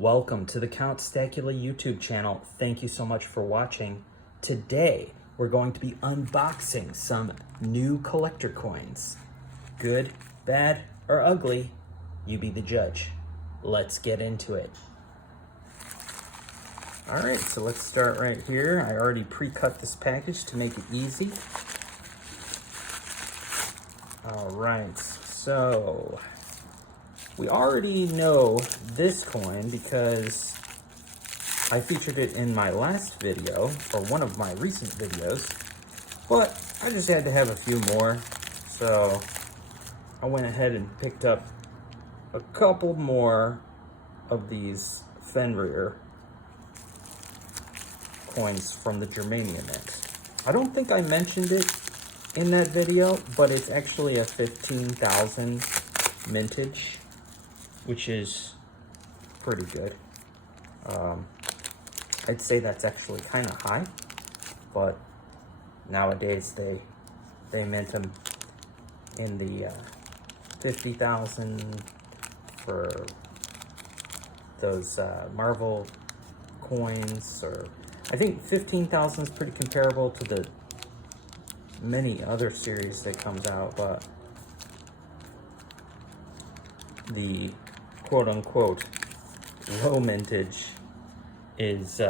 Welcome to the Count Stacula YouTube channel. Thank you so much for watching. Today, we're going to be unboxing some new collector coins. Good, bad, or ugly, you be the judge. Let's get into it. All right, so let's start right here. I already pre-cut this package to make it easy. All right, so we already know this coin because I featured it in my last video, or one of my recent videos, but I just had to have a few more, so I went ahead and picked up a couple more of these Fenrir coins from the Germania Mint. I don't think I mentioned it in that video, but it's actually a 15,000 mintage, which is pretty good. I'd say that's actually kind of high, but nowadays they mint them in the 50,000 for those Marvel coins, or I think 15,000 is pretty comparable to the many other series that comes out, but the quote-unquote low mintage is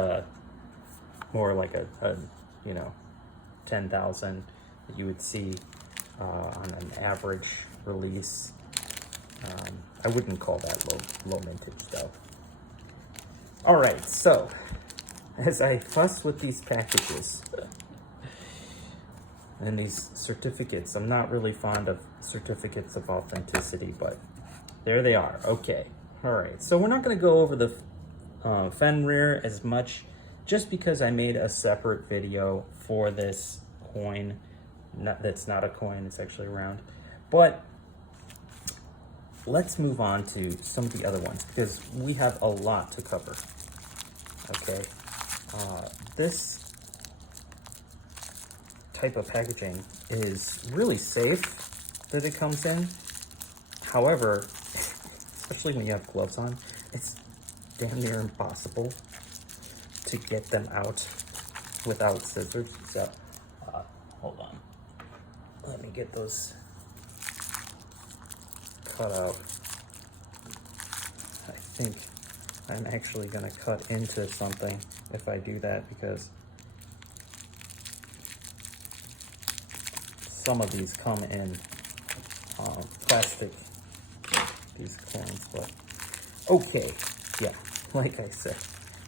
more like a 10,000 that you would see on an average release. I wouldn't call that low mintage though. All right, so as I fuss with these packages and these certificates, I'm not really fond of certificates of authenticity, but there they are. Okay. All right. So we're not going to go over the Fenrir as much, just because I made a separate video for this coin. That's not a coin. It's actually round. But let's move on to some of the other ones, because we have a lot to cover. Okay. This type of packaging is really safe that it comes in. However, especially when you have gloves on, it's damn near impossible to get them out without scissors. So, hold on. Let me get those cut out. I think I'm actually going to cut into something if I do that, because some of these come in plastic, these coins. But okay, yeah, like I said,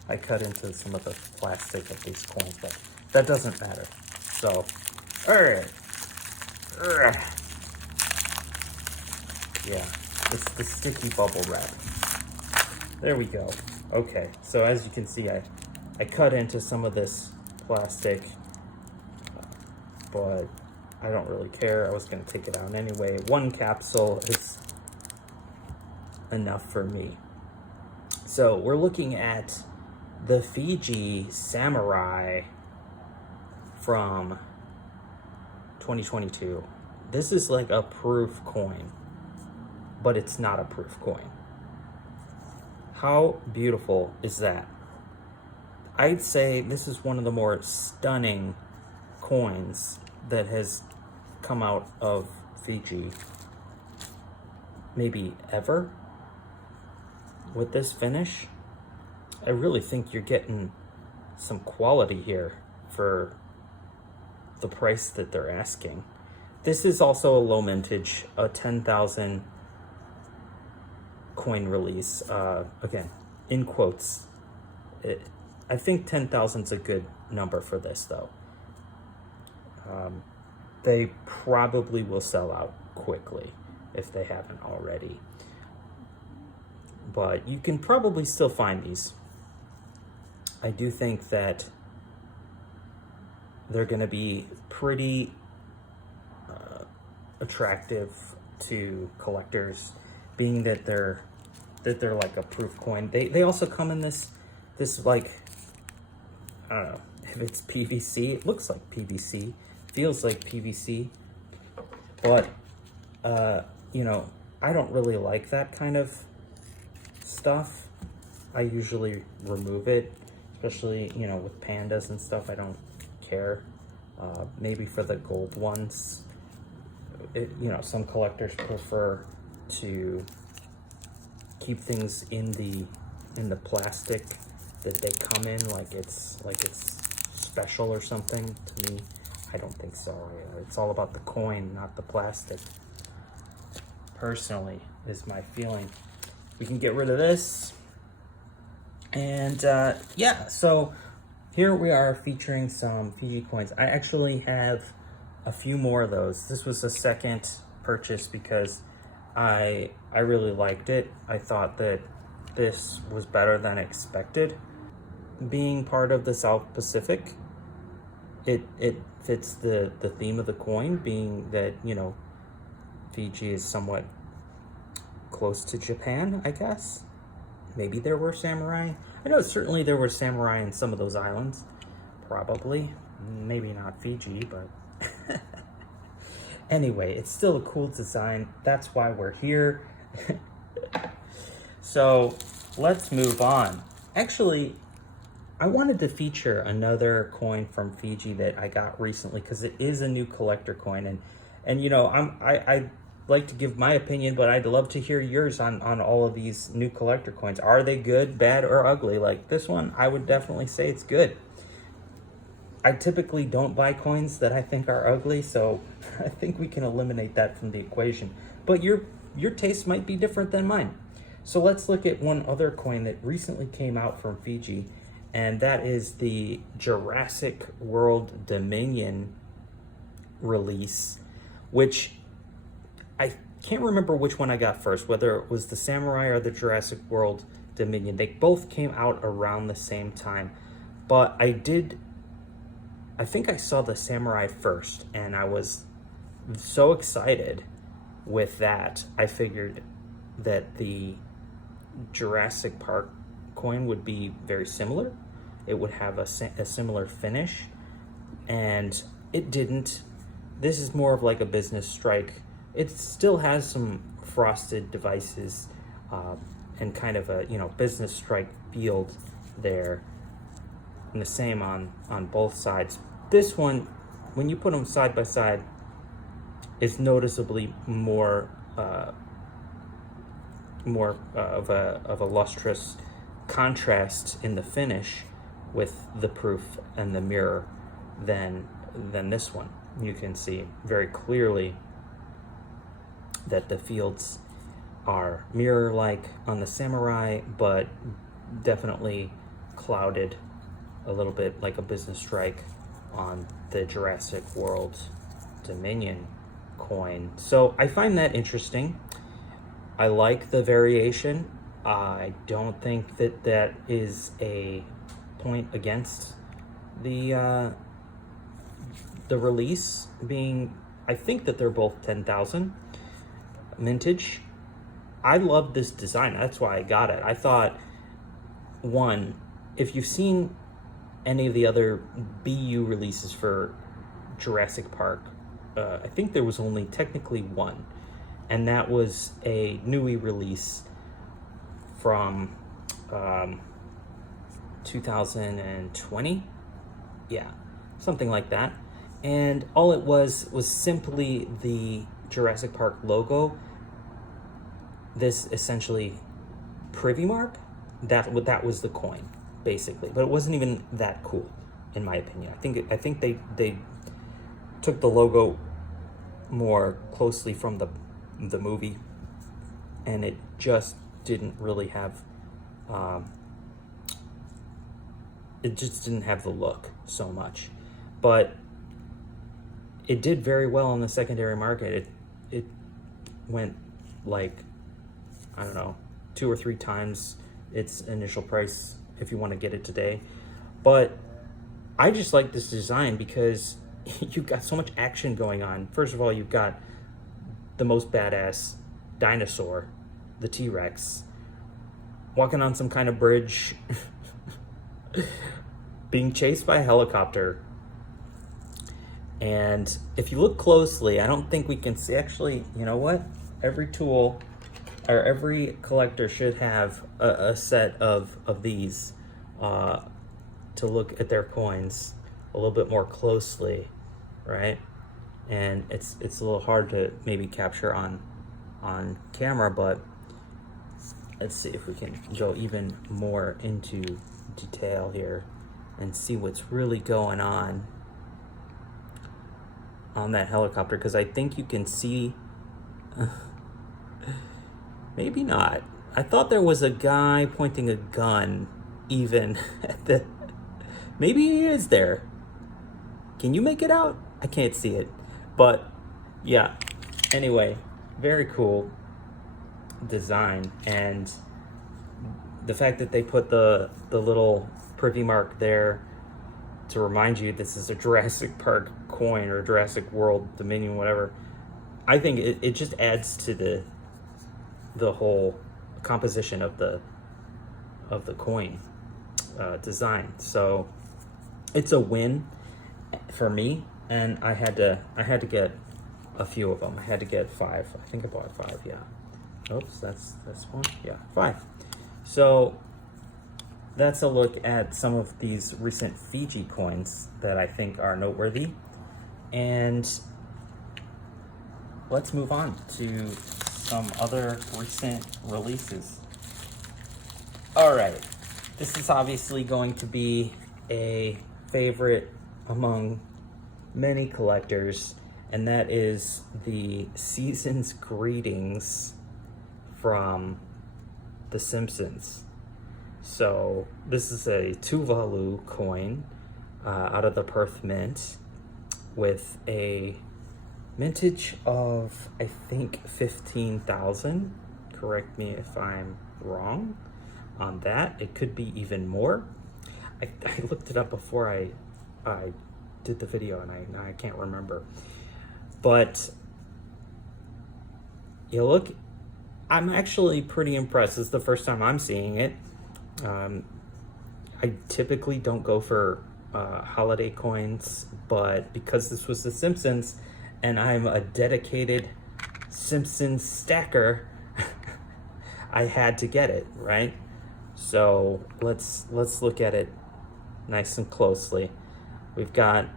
I cut into some of the plastic of these coins, but that doesn't matter. So, all right, yeah, it's the sticky bubble wrap. There we go. Okay, so as you can see, I cut into some of this plastic, but I don't really care. I was going to take it out anyway. One capsule is enough for me. So we're looking at the Fiji Samurai from 2022. This is like a proof coin, but it's not a proof coin. How beautiful is that? I'd say this is one of the more stunning coins that has come out of Fiji, maybe ever. With this finish, I really think you're getting some quality here for the price that they're asking. This is also a low mintage, a 10,000 coin release. Again, in quotes. I think 10,000 is a good number for this, though. They probably will sell out quickly if they haven't already. But you can probably still find these. I do think that they're going to be pretty attractive to collectors, being that they're like a proof coin. They also come in this like, I don't know if it's PVC. It looks like PVC, feels like PVC, but I don't really like that kind of stuff. I usually remove it, especially, you know, with pandas and stuff. I don't care. Maybe for the gold ones, you know, some collectors prefer to keep things in the plastic that they come in, like it's special or something. To me, I don't think so. It's all about the coin, not the plastic. Personally, is my feeling. We can get rid of this. And yeah, so here we are featuring some Fiji coins. I actually have a few more of those. This was a second purchase because I really liked it. I thought that this was better than expected. Being part of the South Pacific, it fits the theme of the coin, being that, you know, Fiji is somewhat close to Japan, I guess. Maybe there were samurai. I know certainly there were samurai in some of those islands. Probably. Maybe not Fiji, but... Anyway, it's still a cool design. That's why we're here. So, let's move on. Actually, I wanted to feature another coin from Fiji that I got recently because it is a new collector coin. And you know, I like to give my opinion, but I'd love to hear yours on all of these new collector coins. Are they good, bad, or ugly? Like this one, I would definitely say it's good. I typically don't buy coins that I think are ugly, so I think we can eliminate that from the equation. But your taste might be different than mine. So let's look at one other coin that recently came out from Fiji, and that is the Jurassic World Dominion release, which I can't remember which one I got first, whether it was the Samurai or the Jurassic World Dominion. They both came out around the same time, but I think I saw the Samurai first, and I was so excited with that. I figured that the Jurassic Park coin would be very similar. It would have a similar finish, and it didn't. This is more of like a business strike. It still has some frosted devices and kind of a, you know, business strike field there. And the same on both sides. This one, when you put them side by side, is noticeably more of a lustrous contrast in the finish with the proof and the mirror than this one. You can see very clearly that the fields are mirror-like on the Samurai, but definitely clouded a little bit like a business strike on the Jurassic World Dominion coin. So I find that interesting. I like the variation. I don't think that is a point against the release being, I think that they're both 10,000 mintage. I love this design. That's why I got it. I thought, one, if you've seen any of the other BU releases for Jurassic Park, I think there was only technically one, and that was a Nui release from 2020. Yeah, something like that. And all it was simply the Jurassic Park logo. This essentially privy mark, that was the coin basically, but it wasn't even that cool in my opinion. I think they took the logo more closely from the movie, and it just didn't really have it just didn't have the look so much. But it did very well on the secondary market. It went like, I don't know, 2 or 3 times its initial price if you want to get it today. But I just like this design because you've got so much action going on. First of all, you've got the most badass dinosaur, the T-Rex, walking on some kind of bridge, being chased by a helicopter. And if you look closely, I don't think we can see, actually, you know what? Every tool or every collector should have a set of these to look at their coins a little bit more closely, right? And it's a little hard to maybe capture on camera, but let's see if we can go even more into detail here and see what's really going on that helicopter, because I think you can see maybe not. I thought there was a guy pointing a gun even at the, maybe he is there. Can you make it out? I can't see it, but yeah, anyway, very cool design. And the fact that they put the little privy mark there to remind you this is a Jurassic Park coin or Jurassic World Dominion, whatever, I think it just adds to the whole composition of the coin design. So it's a win for me, and I had to get a few of them. I had to get 5. I think I bought 5. Yeah. Oops, that's this one. Yeah, 5. So that's a look at some of these recent Fiji coins that I think are noteworthy. And let's move on to some other recent releases. All right, this is obviously going to be a favorite among many collectors, and that is the Season's Greetings from The Simpsons. So this is a Tuvalu coin out of the Perth Mint with a mintage of, I think, 15,000. Correct me if I'm wrong on that. It could be even more. I looked it up before I did the video, and I can't remember. But you look, I'm actually pretty impressed. This is the first time I'm seeing it. I typically don't go for holiday coins, but because this was The Simpsons and I'm a dedicated Simpsons stacker, I had to get it, right? So let's look at it nice and closely. We've got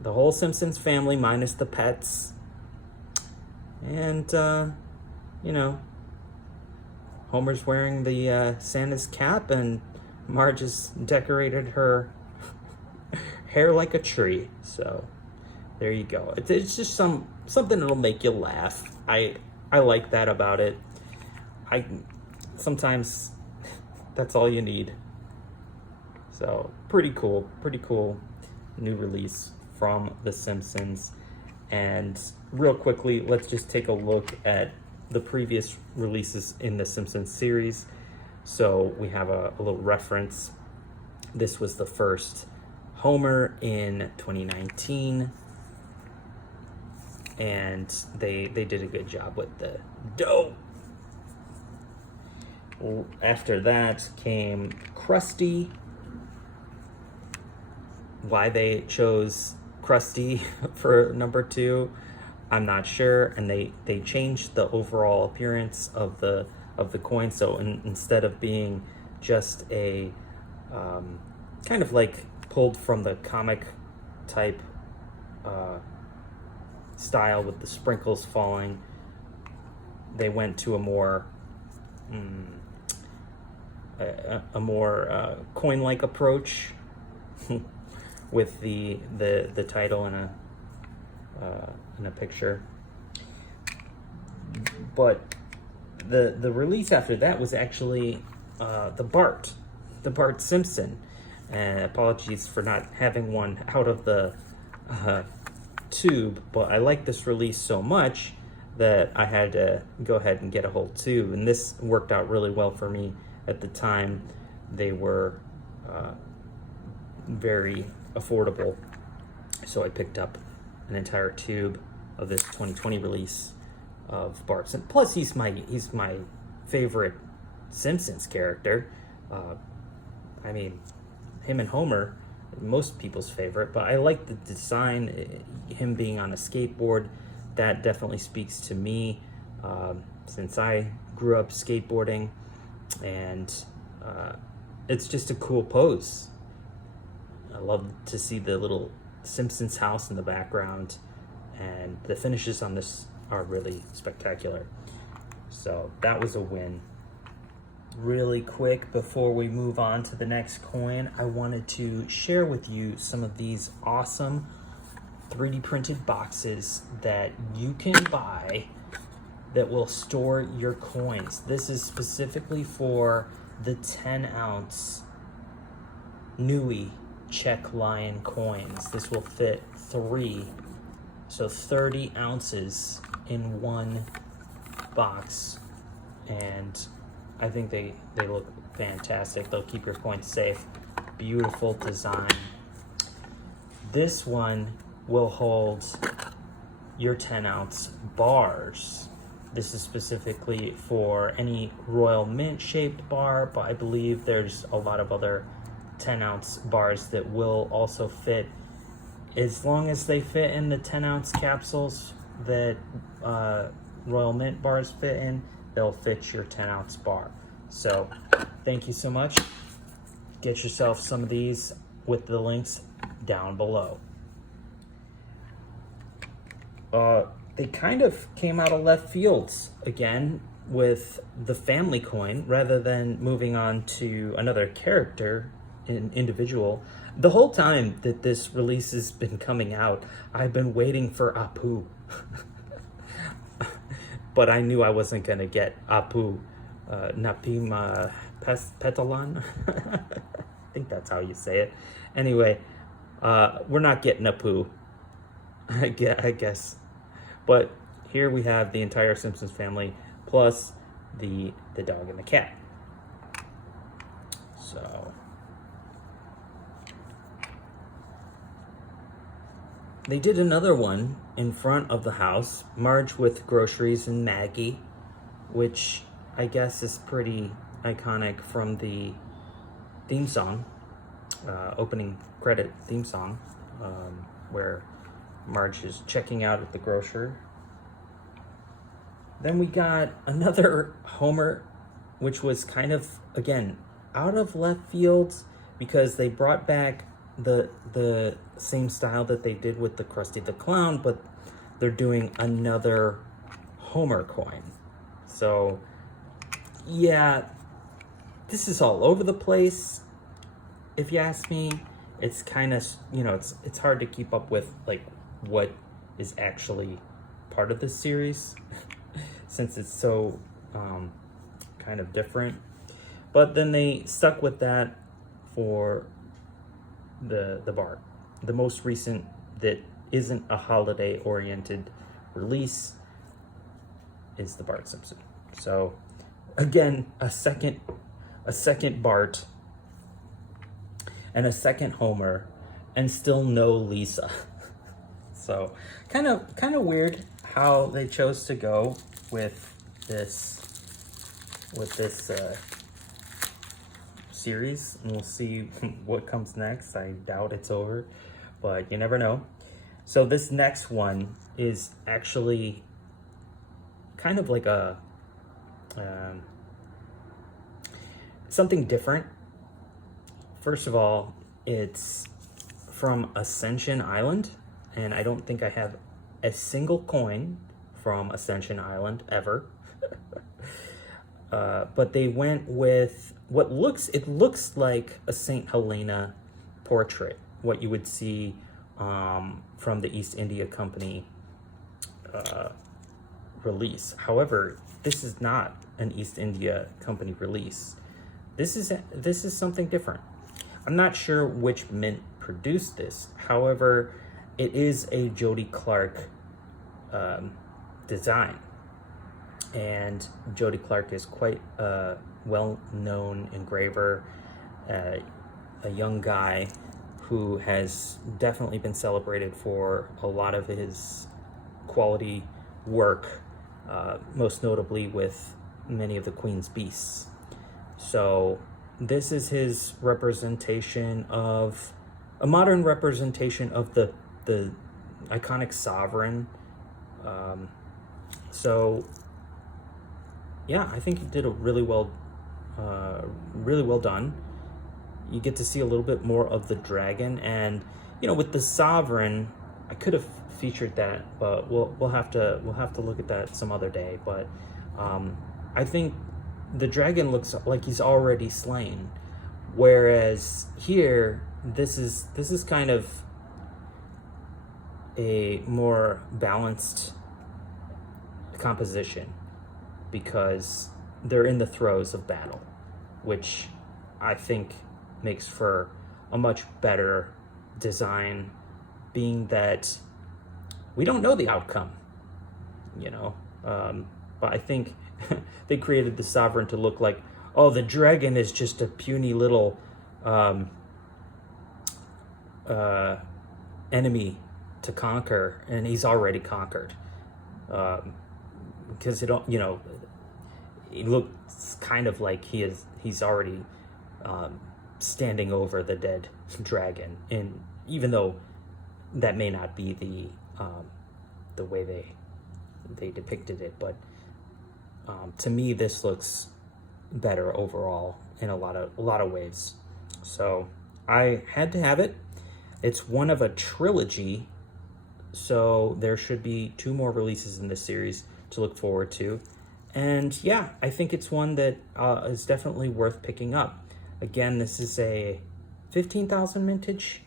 the whole Simpsons family minus the pets, and you know, Homer's wearing the Santa's cap, and Marge has decorated her hair like a tree. So there you go. It's just something that'll make you laugh. I like that about it. Sometimes that's all you need. So pretty cool new release from The Simpsons. And real quickly, let's just take a look at the previous releases in the Simpsons series. So we have a little reference. This was the first Homer in 2019, and they did a good job with the dough. After that came Krusty. Why they chose Krusty for number 2, I'm not sure. And they changed the overall appearance of the coin. So instead of being just a kind of like pulled from the comic type style with the sprinkles falling, they went to a more coin-like approach with the title in a picture. But the release after that was actually the Bart Simpson. And apologies for not having one out of the tube, but I like this release so much that I had to go ahead and get a hold too. And this worked out really well for me at the time. They were very affordable, so I picked up an entire tube of this 2020 release of Bart Simpson. Plus, he's my favorite Simpsons character. I mean, him and Homer, most people's favorite, but I like the design, him being on a skateboard. That definitely speaks to me, since I grew up skateboarding, and it's just a cool pose. I love to see the little Simpsons house in the background, and the finishes on this are really spectacular. So that was a win. Really quick, before we move on to the next coin, I wanted to share with you some of these awesome 3D printed boxes that you can buy that will store your coins. This is specifically for the 10-ounce Nui Czech Lion coins. This will fit 3, so 30 ounces in one box, and I think they look fantastic. They'll keep your coins safe. Beautiful design. This one will hold your 10-ounce bars. This is specifically for any Royal Mint shaped bar, but I believe there's a lot of other 10-ounce bars that will also fit. As long as they fit in the 10-ounce capsules that Royal Mint bars fit in, they'll fit your 10-ounce bar. So thank you so much. Get yourself some of these with the links down below. They kind of came out of left fields again with the family coin, rather than moving on to another character, an individual. The whole time that this release has been coming out, I've been waiting for Apu. But I knew I wasn't going to get Apu. Napim Petalan? I think that's how you say it. Anyway, we're not getting Apu, I guess. But here we have the entire Simpsons family, plus the dog and the cat. So they did another one in front of the house, Marge with groceries and Maggie, which I guess is pretty iconic from the theme song, opening credit theme song, where Marge is checking out at the grocer. Then we got another Homer, which was kind of, again, out of left field, because they brought back the same style that they did with the Krusty the Clown, but they're doing another Homer coin. So yeah, this is all over the place, if you ask me. It's kind of, it's hard to keep up with like what is actually part of this series since it's so kind of different. But then they stuck with that for the bar. The most recent that isn't a holiday oriented release is the Bart Simpson. So again, a second Bart and a second Homer, and still no Lisa. So kind of weird how they chose to go with this series, and we'll see what comes next. I doubt it's over, but you never know. So this next one is actually kind of like a something different. First of all, it's from Ascension Island, and I don't think I have a single coin from Ascension Island ever. But they went with what looks like a St. Helena portrait, what you would see from the East India Company release. However, this is not an East India Company release. This is something different. I'm not sure which mint produced this. However, it is a Jody Clark design. And Jody Clark is quite a well-known engraver, a young guy who has definitely been celebrated for a lot of his quality work, most notably with many of the Queen's Beasts. So this is his representation of, a modern representation of the iconic sovereign. So yeah, I think he did a really well done. You get to see a little bit more of the dragon, and with the sovereign, I could have featured that, but we'll have to look at that some other day. But I think the dragon looks like he's already slain, whereas here this is kind of a more balanced composition because they're in the throes of battle, which I think makes for a much better design, being that we don't know the outcome, but I think they created the sovereign to look like, oh, the dragon is just a puny little enemy to conquer, and he's already conquered, because it looks kind of like he's already standing over the dead dragon, and even though that may not be the way they depicted it, but to me this looks better overall in a lot of ways. So I had to have it. It's one of a trilogy, so there should be 2 more releases in this series to look forward to. And yeah, I think it's one that is definitely worth picking up. Again, this is a 15,000 vintage,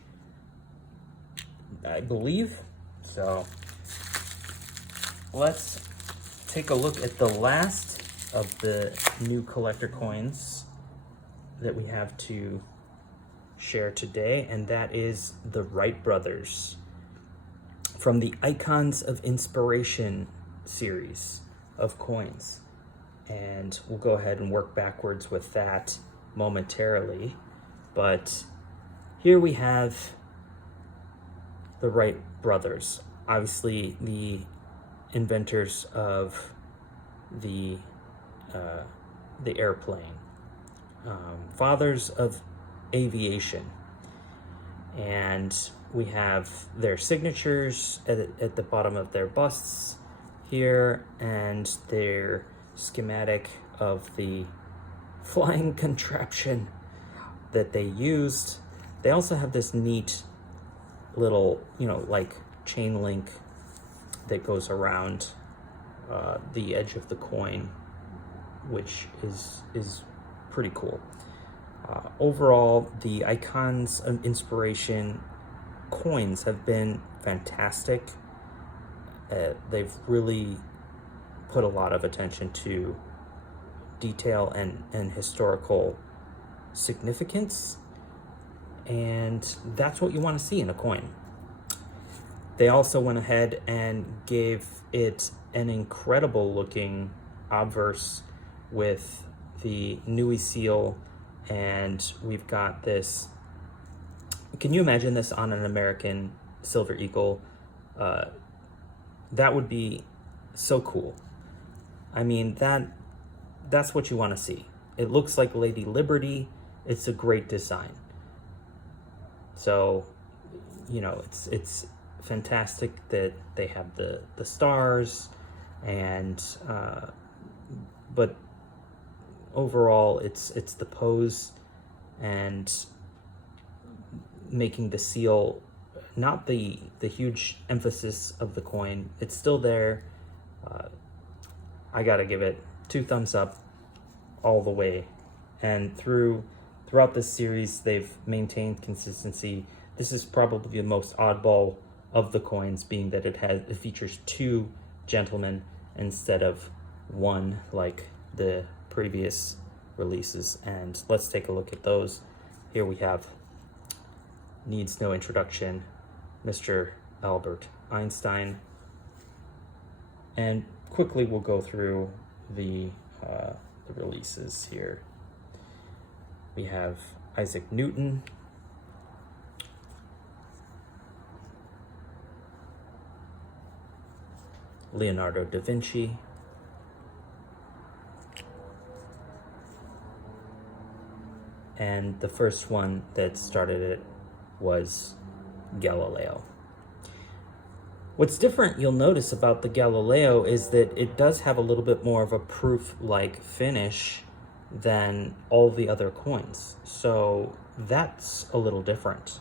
I believe. So let's take a look at the last of the new collector coins that we have to share today, and that is the Wright brothers from the Icons of Inspiration series of coins. And we'll go ahead and work backwards with that momentarily. But here we have the Wright brothers, obviously the inventors of the airplane, fathers of aviation. And we have their signatures at the bottom of their busts here, and their schematic of the flying contraption that they used. They also have this neat little, like chain link that goes around the edge of the coin, which is pretty cool. Overall, the Icons of Inspiration coins have been fantastic. They've really put a lot of attention to detail and historical significance, and that's what you want to see in a coin. They also went ahead and gave it an incredible looking obverse with the Nui seal, and we've got this. Can you imagine this on an American Silver Eagle? That would be so cool. I mean, that's what you want to see. It looks like Lady Liberty. It's a great design. So, it's fantastic that they have the stars, and but overall, it's the pose and making the seal not the huge emphasis of the coin. It's still there. I gotta give it 2 thumbs up all the way. And throughout this series, they've maintained consistency. This is probably the most oddball of the coins, being that it features 2 gentlemen instead of 1 like the previous releases. And let's take a look at those. Here we have, needs no introduction, Mr. Albert Einstein. And quickly we'll go through the releases here. We have Isaac Newton, Leonardo da Vinci, and the first one that started it was Galileo. What's different, you'll notice, about the Galileo is that it does have a little bit more of a proof-like finish than all the other coins. So that's a little different.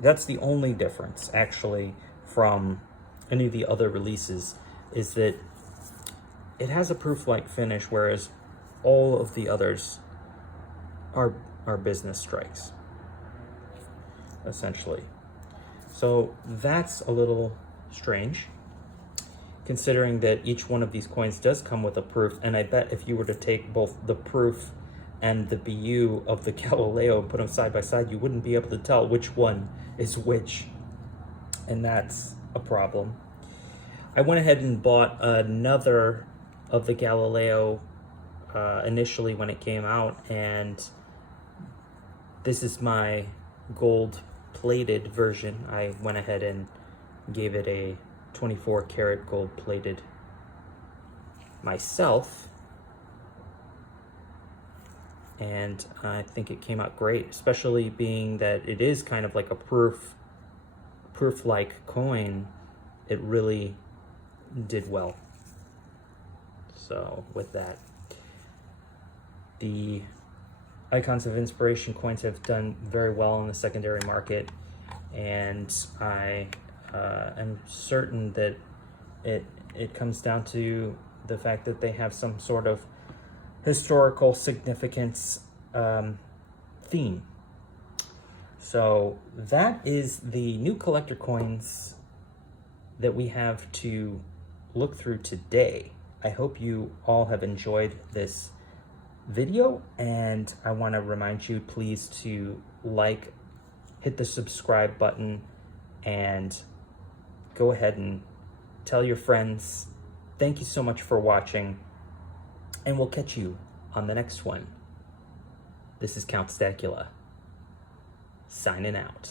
That's the only difference, actually, from any of the other releases, is that it has a proof-like finish, whereas all of the others are business strikes, essentially. So that's a little strange, considering that each one of these coins does come with a proof, and I bet if you were to take both the proof and the BU of the Galileo and put them side by side, you wouldn't be able to tell which one is which, and that's a problem. I went ahead and bought another of the Galileo initially when it came out, and this is my gold plated version. I went ahead and gave it a 24 karat gold plated myself, and I think it came out great, especially being that it is kind of like a proof-like coin. It really did well. So with that, the Icons of Inspiration coins have done very well in the secondary market, and I am certain that it comes down to the fact that they have some sort of historical significance theme. So that is the new collector coins that we have to look through today. I hope you all have enjoyed this video, and I want to remind you, please, to like, hit the subscribe button, and go ahead and tell your friends. Thank you so much for watching, and we'll catch you on the next one. This is Count Stacula, signing out.